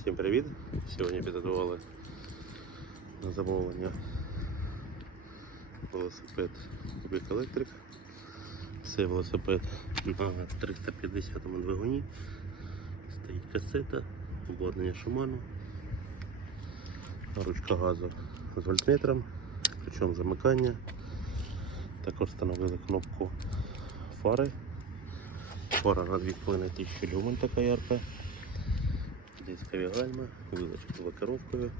Всім привіт! Сьогодні підготували на замовлення велосипед Kubik Electric. Це велосипед на 350 му двигуні. Стоїть касета, обладнання Shimano, ручка газу з вольтметром, ключом замикання. Також встановили кнопку фари. Фара на 2500 люмен така ярка. Дискові гальма, вилочка з лакировкою.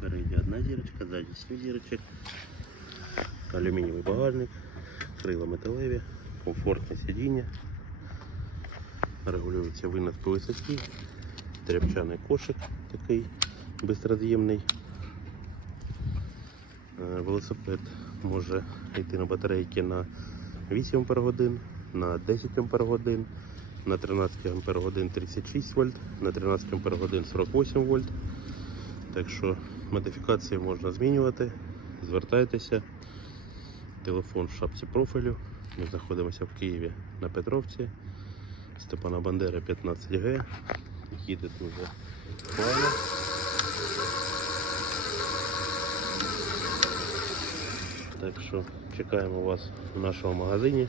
Передня одна зірочка, ззаді сім зірочок. Алюмінієвий багажник, крила металеві, комфортне сидіння. Регулюється винос по висоті, тряпчаний кошик такий безроз'ємний. Е, Велосипед може йти на батарейки на 8 Ах, на 10 Ах, на 13 Ах 36 вольт, на 13 Ах 48 вольт. Так що модифікації можна змінювати. Звертайтеся. Телефон в шапці профілю. Ми знаходимося в Києві на Петровці. Степана Бандери 15Г. Їде дуже файно. Так що чекаємо вас в нашому магазині.